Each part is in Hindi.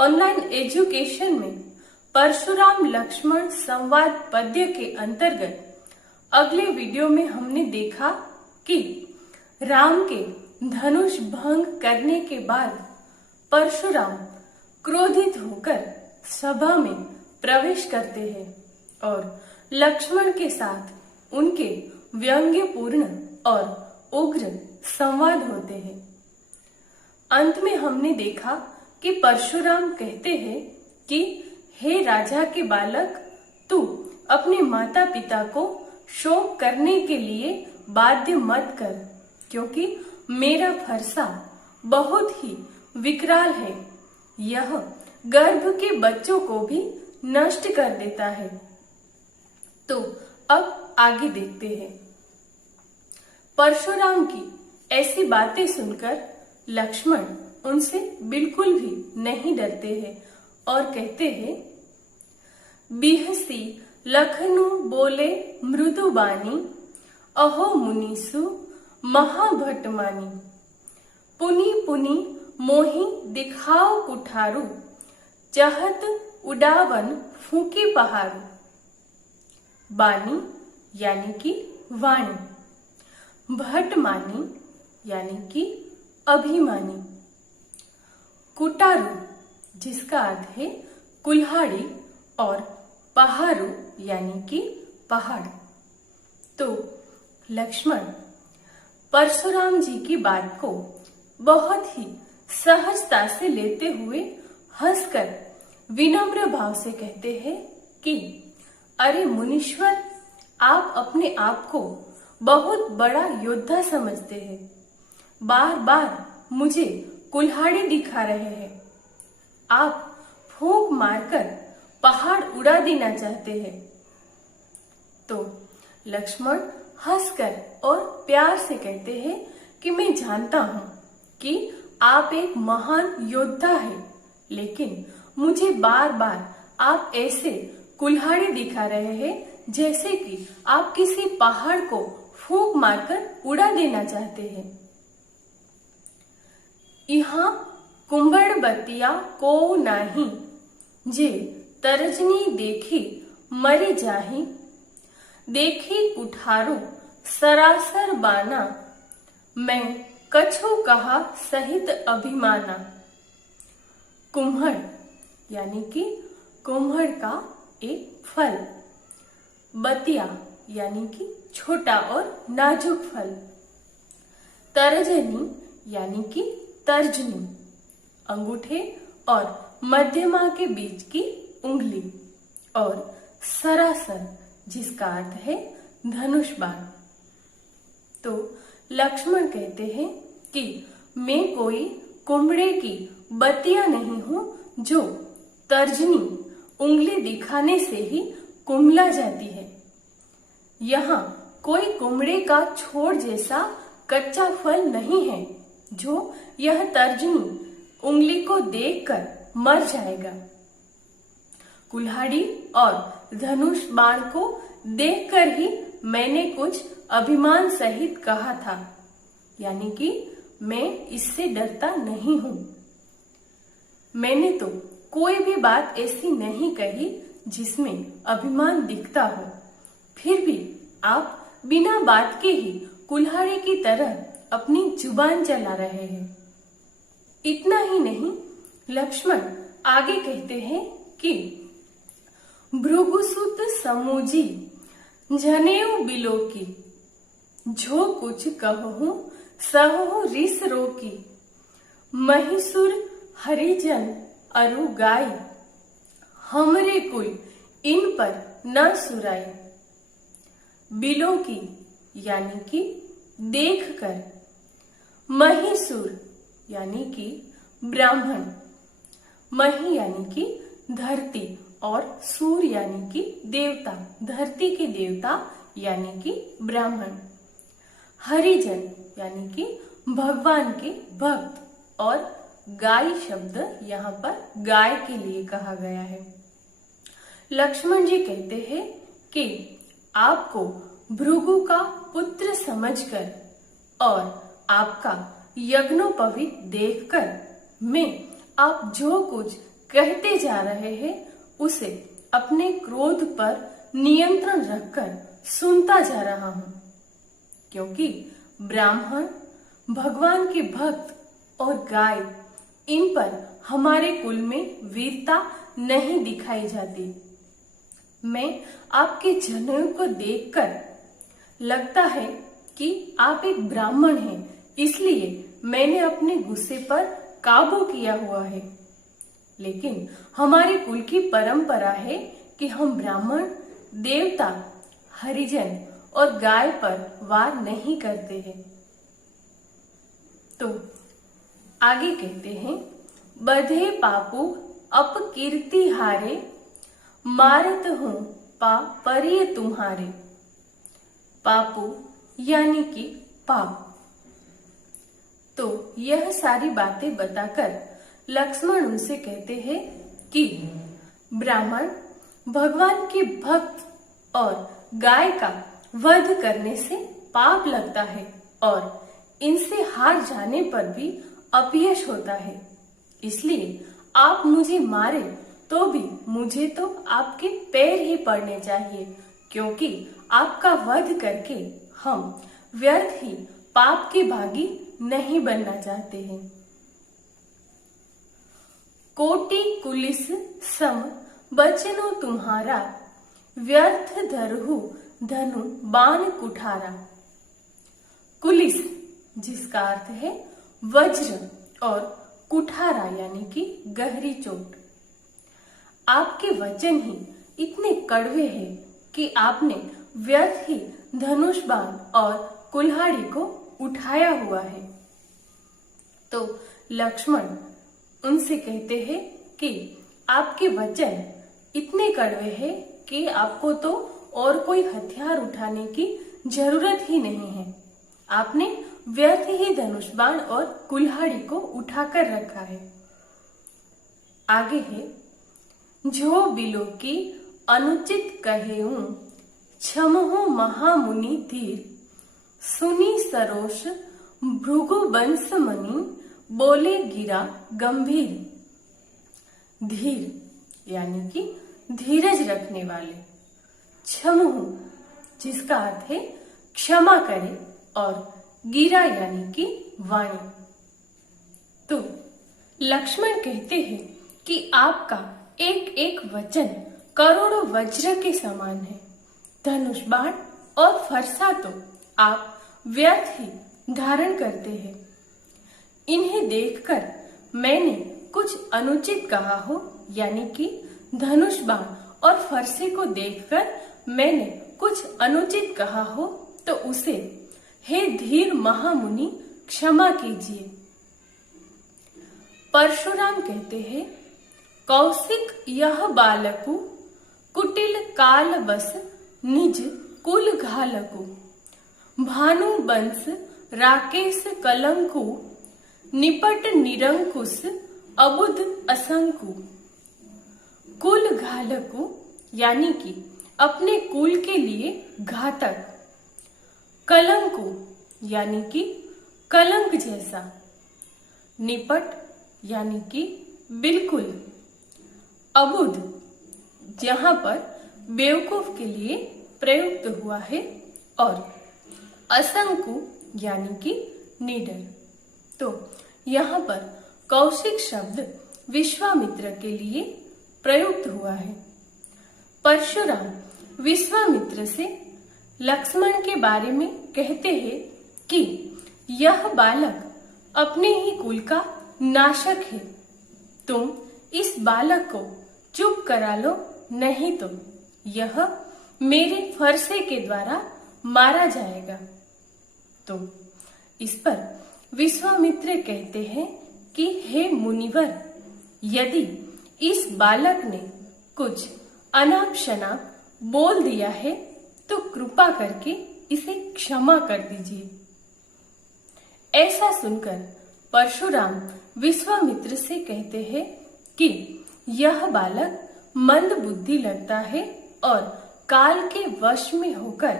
ऑनलाइन एजुकेशन में परशुराम लक्ष्मण संवाद पद्य के अंतर्गत अगले वीडियो में हमने देखा कि राम के धनुष भंग करने के बाद परशुराम क्रोधित होकर सभा में प्रवेश करते हैं और लक्ष्मण के साथ उनके व्यंग्यपूर्ण और उग्र संवाद होते हैं। अंत में हमने देखा कि परशुराम कहते हैं कि हे राजा के बालक, तू अपने माता पिता को शोक करने के लिए बाध्य मत कर, क्योंकि मेरा फरसा बहुत ही विकराल है। यह गर्भ के बच्चों को भी नष्ट कर देता है। तो अब आगे देखते हैं। परशुराम की ऐसी बातें सुनकर लक्ष्मण उनसे बिल्कुल भी नहीं डरते हैं और कहते हैं, बिहसी लखनु बोले मृदु बानी, अहो मुनीसु महाभटमानी, पुनि पुनि मोहि दिखाओ कुठारू, चहत उड़ावन फूकी पहाड़ू। बानी यानी कि वाणी, भटमानी यानी कि अभिमानी, कुटारू जिसका अर्थ है कुल्हाड़ी और पहाड़ू यानी कि पहाड़। तो लक्ष्मण परशुराम जी की बात को बहुत ही सहजता से लेते हुए हंसकर विनम्र भाव से कहते हैं कि अरे मुनीश्वर, आप अपने आप को बहुत बड़ा योद्धा समझते हैं, बार बार मुझे कुल्हाड़ी दिखा रहे हैं, आप फूंक मारकर पहाड़ उड़ा देना चाहते हैं। तो लक्ष्मण हंसकर और प्यार से कहते हैं कि मैं जानता हूं कि आप एक महान योद्धा हैं, लेकिन मुझे बार बार आप ऐसे कुल्हाड़ी दिखा रहे हैं जैसे कि आप किसी पहाड़ को फूंक मारकर उड़ा देना चाहते हैं। यहाँ कुंभड़ बतिया को नाही, जे तरजनी देखी मरी जाही, देखी कुठारू सरासर बाना, मैं कछु कहा सहित अभिमाना। कुम्हड़ यानी कि कुम्हड़ का एक फल, बतिया यानी कि छोटा और नाजुक फल, तरजनी यानी कि तर्जनी, अंगूठे और मध्यमा के बीच की उंगली, और सरासर जिसका अर्थ है धनुष बाण। तो लक्ष्मण कहते हैं कि मैं कोई कुम्हड़े की बतिया नहीं हूं जो तर्जनी उंगली दिखाने से ही कुम्हला जाती है। यहाँ कोई कुम्हड़े का छोर जैसा कच्चा फल नहीं है जो यह तर्जनी उंगली को देखकर मर जाएगा। कुल्हाड़ी और धनुष बाण को देखकर ही मैंने कुछ अभिमान सहित कहा था, यानी कि मैं इससे डरता नहीं हूं। मैंने तो कोई भी बात ऐसी नहीं कही जिसमें अभिमान दिखता हो, फिर भी आप बिना बात के ही कुल्हाड़ी की तरह अपनी जुबान चला रहे हैं। इतना ही नहीं, लक्ष्मण आगे कहते हैं कि भृगुसुत समूजी जनेऊ बिलो की, जो कुछ कहूं सहु रिस रोकी, महिषुर हरिजन अरु गाय, हमरे कुल इन पर न सुराई। बिलो की यानी कि देखकर, महिषुर यानी कि ब्राह्मण, मही यानी कि धरती और सूर यानी कि देवता, धरती के देवता यानी कि ब्राह्मण, हरिजन यानी कि भगवान के भक्त, और गाय शब्द यहाँ पर गाय के लिए कहा गया है। लक्ष्मण जी कहते हैं कि आपको भृगु का पुत्र समझकर और आपका यज्ञोपवीत देखकर मैं आप जो कुछ कहते जा रहे हैं उसे अपने क्रोध पर नियंत्रण रखकर सुनता जा रहा हूं, क्योंकि ब्राह्मण, भगवान के भक्त और गाय, इन पर हमारे कुल में वीरता नहीं दिखाई जाती। मैं आपके जनेऊ को देखकर लगता है कि आप एक ब्राह्मण हैं, इसलिए मैंने अपने गुस्से पर काबू किया हुआ है। लेकिन हमारे कुल की परंपरा है कि हम ब्राह्मण, देवता, हरिजन और गाय पर वार नहीं करते हैं। तो आगे कहते हैं, बधे पापू अपकीर्ति हारे, मारत हूं पा परिय तुम्हारे। पापू यानी कि पाप। तो यह सारी बातें बताकर लक्ष्मण उनसे कहते हैं कि ब्राह्मण भगवान के भक्त और गाय का वध करने से पाप लगता है और इनसे हार जाने पर भी अपयश होता है। इसलिए आप मुझे मारे तो भी मुझे तो आपके पैर ही पड़ने चाहिए, क्योंकि आपका वध करके हम व्यर्थ ही पाप के भागी नहीं बनना चाहते हैं। कोटि कुलिस सम बचनो तुम्हारा, व्यर्थ धरहु धनु बाण कुठारा। कुलिस जिसका अर्थ है वज्र और कुठारा यानी कि गहरी चोट। आपके वचन ही इतने कड़वे हैं कि आपने व्यर्थ ही धनुष बाण और कुल्हाड़ी को उठाया हुआ है। तो लक्ष्मण उनसे कहते हैं कि आपके वचन इतने कड़वे हैं कि आपको तो और कोई हथियार उठाने की जरूरत ही नहीं है। आपने व्यर्थ ही धनुष बाण और कुल्हाड़ी को उठाकर रखा है। आगे है, जो बिलो की अनुचित कहेऊं, क्षमहु महामुनि धीर। सुनी सरोष भृगु बंस मणि, बोले गिरा गंभीर। धीर यानी कि धीरज रखने वाले। क्षमहु जिसका अर्थ है क्षमा करे और गिरा यानी कि वाणी। तो लक्ष्मण कहते हैं कि आपका एक एक वचन करोड़ों वज्र के समान है। धनुष बाण और फरसा तो आप व्यर्थ ही धारण करते हैं। इन्हें देखकर मैंने कुछ अनुचित कहा हो, यानी कि धनुष बाण और फरसे को देखकर मैंने कुछ अनुचित कहा हो तो उसे हे धीर महामुनि क्षमा कीजिए। परशुराम कहते हैं, कौशिक यह बालकु, कुटिल काल बस निज कुल घालकु। भानु बंस राकेश कलंकु, निपट निरंकुश अबुध असंकु। कुल घालकु यानी कि अपने कुल के लिए घातक। कलंकु यानी कि कलंक जैसा। निपट यानी कि बिल्कुल। अबुध जहां पर बेवकूफ के लिए प्रयुक्त हुआ है, और असंकु यानी कि निडर। तो यहाँ पर कौशिक शब्द विश्वामित्र के लिए प्रयुक्त हुआ है। परशुराम विश्वामित्र से लक्ष्मण के बारे में कहते हैं कि यह बालक अपने ही कुल का नाशक है। तुम इस बालक को चुप करा लो, नहीं तो यह मेरे फरसे के द्वारा मारा जाएगा। तो इस पर विश्वामित्र कहते हैं कि हे मुनिवर, यदि इस बालक ने कुछ अनाप शनाप बोल दिया है तो कृपा करके इसे क्षमा कर दीजिए। ऐसा सुनकर परशुराम विश्वामित्र से कहते हैं कि यह बालक मंद बुद्धि लगता है और काल के वश में होकर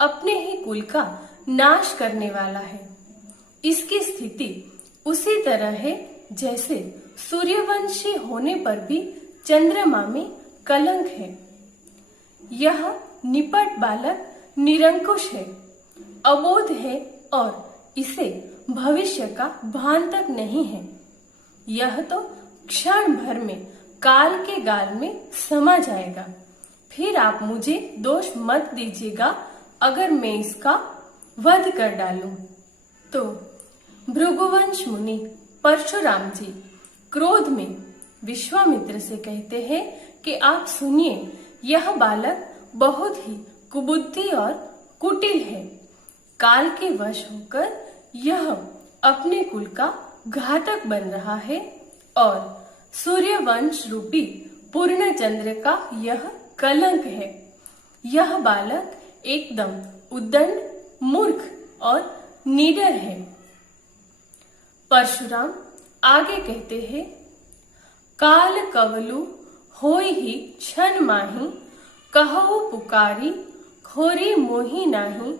अपने ही कुल का नाश करने वाला है। इसकी स्थिति उसी तरह है जैसे सूर्यवंशी होने पर भी चंद्रमा में कलंक है। यह निपट बालक निरंकुश है, अबोध है और इसे भविष्य का भान तक नहीं है। यह तो क्षण भर में काल के गाल में समा जाएगा। फिर आप मुझे दोष मत दीजिएगा अगर मैं इसका वध कर डालूं। तो भृगुवंश मुनि परशुराम जी क्रोध में विश्वामित्र से कहते हैं कि आप सुनिए, यह बालक बहुत ही कुबुद्धि और कुटिल है। काल के वश होकर यह अपने कुल का घातक बन रहा है और सूर्यवंश रूपी पूर्ण चंद्र का यह कलंक है। यह बालक एकदम उद्दंड, मूर्ख और निडर है। परशुराम आगे कहते हैं, काल कवलु होई ही क्षण माही, कहु पुकारी खोरी मोही नाही,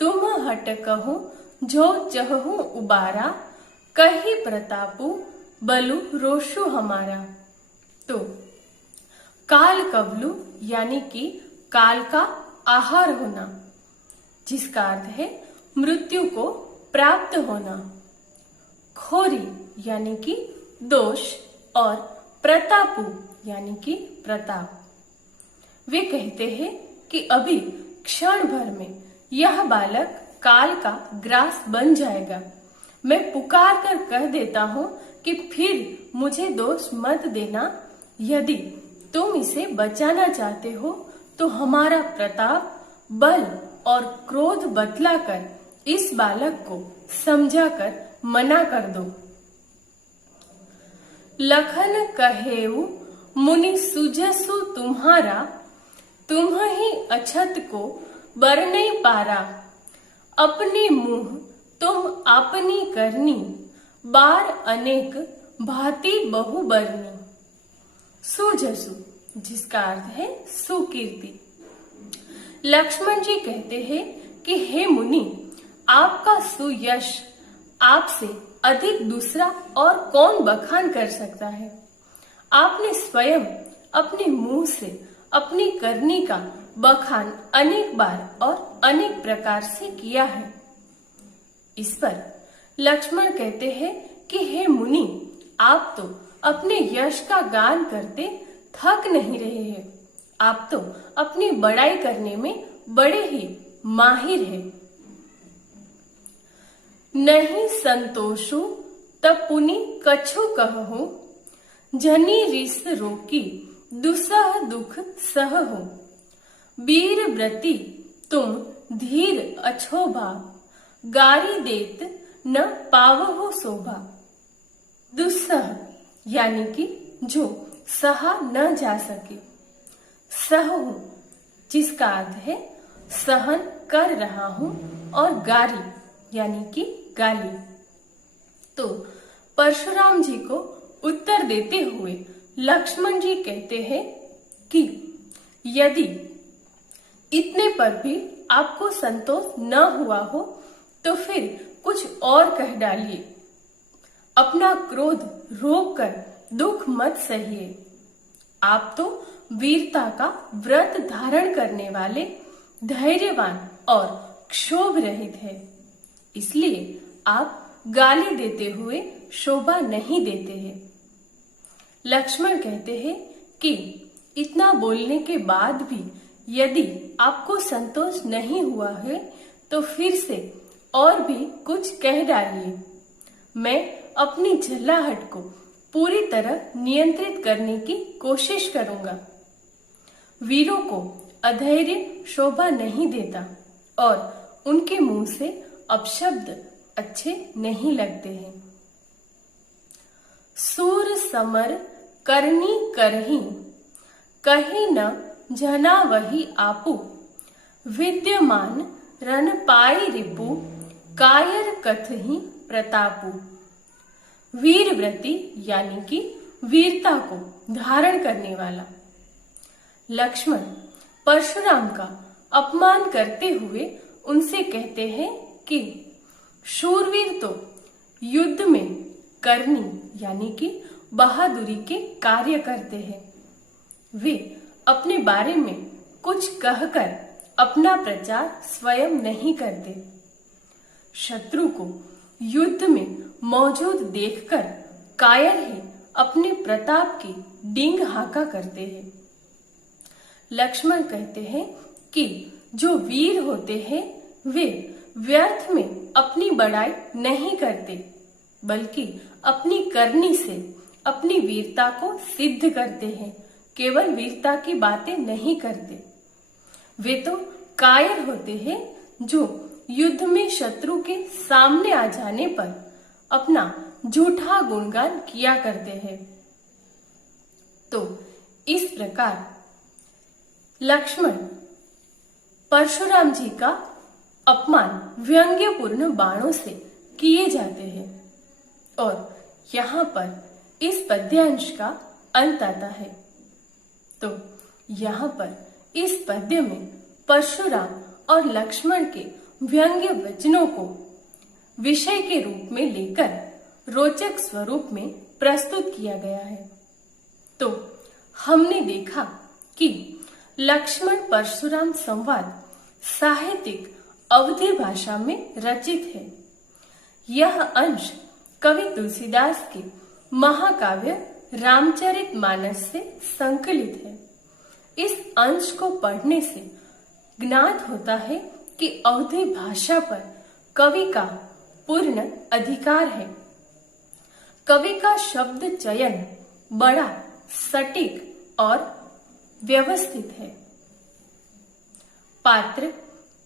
तुम हट कहूं जो चहूं उबारा, कही प्रतापु बलु रोषु हमारा। तो काल कवलु यानी कि काल का आहार होना, जिसका अर्थ है मृत्यु को प्राप्त होना। खोरी यानी कि दोष और प्रतापु यानी कि प्रताप। वे कहते हैं कि अभी क्षण भर में यह बालक काल का ग्रास बन जाएगा। मैं पुकार कर कह देता हूँ कि फिर मुझे दोष मत देना। यदि तुम इसे बचाना चाहते हो तो हमारा प्रताप, बल और क्रोध बतलाकर इस बालक को समझाकर मना कर दो। लखन कहेऊ मुनि सुजसु तुम्हारा, तुम ही अछत को बर नहीं पारा, अपने मुंह तुम अपनी करनी, बार अनेक भांति बहु बरनी। सुजसु जिसका अर्थ है सुकीर्ति। लक्ष्मण जी कहते हैं कि हे मुनि, आपका सुयश आपसे अधिक दूसरा और कौन बखान कर सकता है। आपने स्वयं अपने मुंह से अपनी करनी का बखान अनेक बार और अनेक प्रकार से किया है। इस पर लक्ष्मण कहते हैं कि हे मुनि, आप तो अपने यश का गान करते थक नहीं रहे हैं। आप तो अपनी बड़ाई करने में बड़े ही माहिर हैं। नहीं संतोषु तब पुनि कछु कहूं, जनी रिस रोकी दुसह दुख सहु, वीर व्रति तुम धीर अछोभा, गारी देत न पावहु शोभा। दुस्सह यानी कि जो सहा न जा सके, सहु जिसका अर्थ है सहन कर रहा हूं, और गारी यानी कि गाली। तो परशुराम जी को उत्तर देते हुए लक्ष्मण जी कहते हैं कि यदि इतने पर भी आपको संतोष न हुआ हो तो फिर कुछ और कह डालिए। अपना क्रोध रोक कर दुख मत सहिए। आप तो वीरता का व्रत धारण करने वाले, धैर्यवान और क्षोभ रहित है, इसलिए आप गाली देते हुए शोभा नहीं देते हैं। लक्ष्मण कहते हैं कि इतना बोलने के बाद भी यदि आपको संतोष नहीं हुआ है तो फिर से और भी कुछ कह डालिए। मैं अपनी झल्लाहट को पूरी तरह नियंत्रित करने की कोशिश करूंगा। वीरों को अधैर्य शोभा नहीं देता और उनके मुंह से अपशब्द अच्छे नहीं लगते हैं। सूर समर करनी करही, कही न जना वही आपू, विद्यमान रन पाई रिपु, कायर कथहि प्रतापु। वीरव्रति यानी कि वीरता को धारण करने वाला। लक्ष्मण परशुराम का अपमान करते हुए उनसे कहते हैं कि शूरवीर तो युद्ध में करनी यानी कि बहादुरी के कार्य करते हैं। वे अपने बारे में कुछ कहकर अपना प्रचार स्वयं नहीं करते। शत्रु को युद्ध में मौजूद देखकर कायर ही अपने प्रताप की डींग हाका करते हैं। लक्ष्मण कहते हैं कि जो वीर होते हैं वे व्यर्थ में अपनी बड़ाई नहीं करते, बल्कि अपनी करनी से अपनी वीरता को सिद्ध करते हैं। केवल वीरता की बातें नहीं करते। वे तो कायर होते हैं जो युद्ध में शत्रु के सामने आ जाने पर अपना झूठा गुणगान किया करते हैं। तो इस प्रकार लक्ष्मण परशुराम जी का अपमान व्यंग्यपूर्ण बाणों से किए जाते हैं और यहाँ पर इस पद्यांश का अंत आता है। तो यहाँ पर इस पद्य में परशुराम और लक्ष्मण के व्यंग्य वचनों को विषय के रूप में लेकर रोचक स्वरूप में प्रस्तुत किया गया है। तो हमने देखा कि लक्ष्मण परशुराम संवाद साहित्यिक अवधी भाषा में रचित है। यह अंश कवि तुलसीदास के महाकाव्य रामचरितमानस से संकलित है। इस अंश को पढ़ने से ज्ञात होता है कि अवधी भाषा पर कवि का पूर्ण अधिकार है। कवि का शब्द चयन बड़ा सटीक और व्यवस्थित है। पात्र,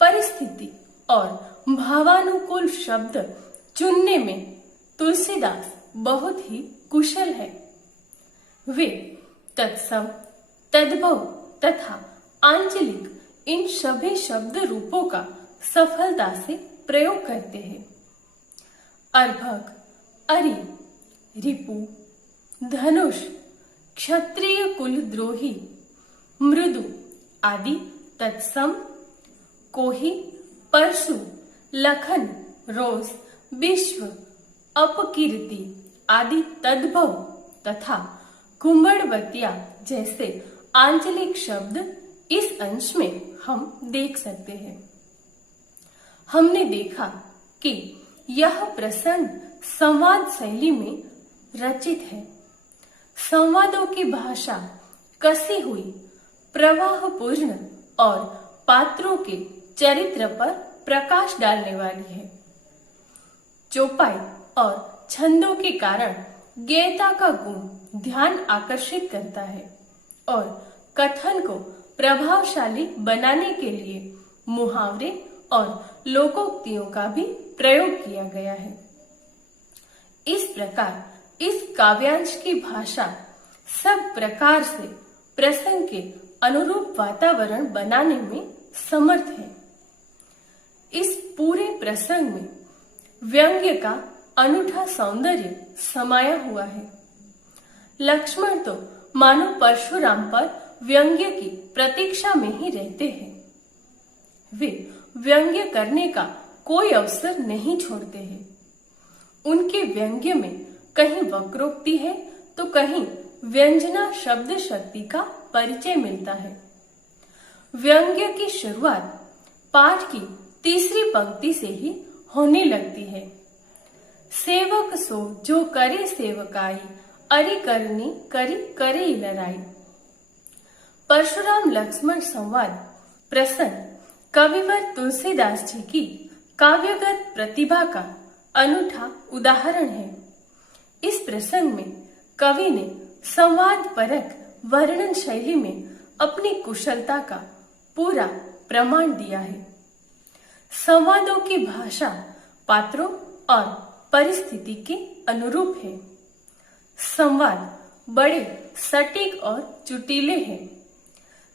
परिस्थिति और भावानुकूल शब्द चुनने में तुलसीदास बहुत ही कुशल है। वे तत्सम, तद्भव तथा आंचलिक इन सभी शब्द रूपों का सफलता से प्रयोग करते हैं। अर्भक, अरि, रिपु, धनुष, क्षत्रिय कुलद्रोही, मृदु आदि तत्सम, कोही, परशु, लखन, रोष, विश्व, अपकीर्ति आदि तद्भव तथा कुंभड़वतिया जैसे आंचलिक शब्द इस अंश में हम देख सकते हैं। हमने देखा कि यह प्रसंग संवाद शैली में रचित है। संवादों की भाषा कसी हुई, प्रवाहपूर्ण और पात्रों के चरित्र पर प्रकाश डालने वाली है। चौपाई और छंदों के कारण गेयता का गुण ध्यान आकर्षित करता है और कथन को प्रभावशाली बनाने के लिए मुहावरे और लोकोक्तियों का भी प्रयोग किया गया है। इस प्रकार इस काव्यांश की भाषा सब प्रकार से प्रसंग के अनुरूप वातावरण बनाने में समर्थ है। इस पूरे प्रसंग में व्यंग्य का अनूठा सौंदर्य समाया हुआ है। लक्ष्मण तो मानो परशुराम पर व्यंग्य की प्रतीक्षा में ही रहते हैं। वे व्यंग्य करने का कोई अवसर नहीं छोड़ते हैं। उनके व्यंग्य में कहीं वक्रोक्ति है तो कहीं व्यंजना शब्द शक्ति का परिचय मिलता है। व्यंग्य की शुरुआत पाठ की तीसरी पंक्ति से ही होने लगती है। सेवक सो जो करे सेवकाई, अरि करनी करी करे लड़ाई। परशुराम लक्ष्मण संवाद प्रसंग कविवर तुलसीदास जी की काव्यगत प्रतिभा का अनूठा उदाहरण है। इस प्रसंग में कवि ने संवाद परक वर्णन शैली में अपनी कुशलता का पूरा प्रमाण दिया है। संवादों की भाषा पात्रों और परिस्थिति के अनुरूप है। संवाद बड़े सटीक और चुटीले हैं।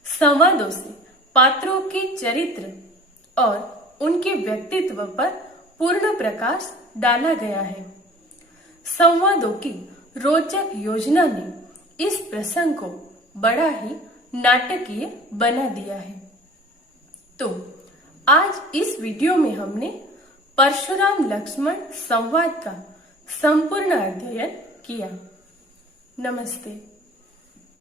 संवादों से पात्रों के चरित्र और उनके व्यक्तित्व पर पूर्ण प्रकाश डाला गया है। संवादों की रोचक योजना ने इस प्रसंग को बड़ा ही नाटकीय बना दिया है। तो आज इस वीडियो में हमने परशुराम लक्ष्मण संवाद का संपूर्ण अध्ययन किया। नमस्ते।